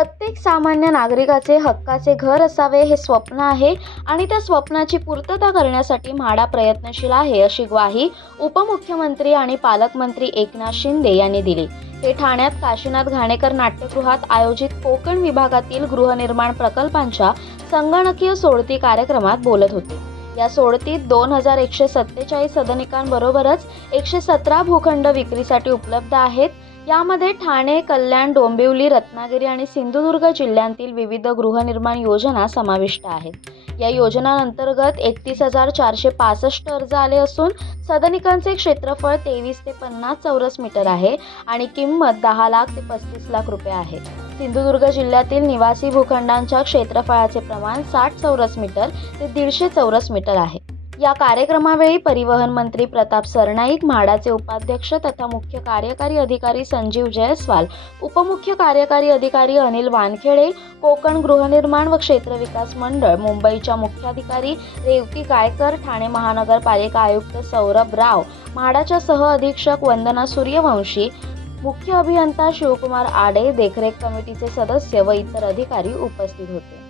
प्रत्येक सामान्य नागरिकाचे हक्काचे घर असावे हे स्वप्न आहे आणि त्या स्वप्नाची पूर्तता करण्यासाठी म्हाडा प्रयत्नशील आहे अशी ग्वाही उपमुख्यमंत्री आणि पालकमंत्री एकनाथ शिंदे यांनी दिली. ते ठाण्यात काशीनाथ घाणेकर नाट्यगृहात आयोजित कोकण विभागातील गृहनिर्माण प्रकल्पांच्या संगणकीय सोडती कार्यक्रमात बोलत होते. या सोडतीत दोन हजार एकशे सत्तेचाळीस सदनिकांबरोबरच एकशे सतरा भूखंड विक्रीसाठी उपलब्ध आहेत यामध्ये ठाणे कल्याण डोंबिवली रत्नागिरी आणि सिंधुदुर्ग जिल्ह्यांतील विविध गृहनिर्माण योजना समाविष्ट आहेत. या योजनांतर्गत एकतीस हजार चारशे पासष्ट अर्ज आले असून सदनिकांचे क्षेत्रफळ तेवीस ते पन्नास चौरस मीटर आहे आणि किंमत दहा लाख ते पस्तीस लाख रुपये आहे. सिंधुदुर्ग जिल्ह्यातील निवासी भूखंडांच्या क्षेत्रफळाचे प्रमाण साठ चौरस मीटर ते दीडशे चौरस मीटर आहे. या कार्यक्रमावेळी परिवहन मंत्री प्रताप सरनाईक म्हाडाचे उपाध्यक्ष तथा मुख्य कार्यकारी अधिकारी संजीव जयस्वाल उपमुख्य कार्यकारी अधिकारी अनिल वानखेडे कोकण गृहनिर्माण व क्षेत्र विकास मंडळ मुंबईच्या मुख्याधिकारी रेवती गायकर ठाणे महानगरपालिका आयुक्त सौरभ राव म्हाडाच्या सह अधीक्षक वंदना सूर्यवंशी मुख्य अभियंता शिवकुमार आडे देखरेख कमिटीचे सदस्य व इतर अधिकारी उपस्थित होते.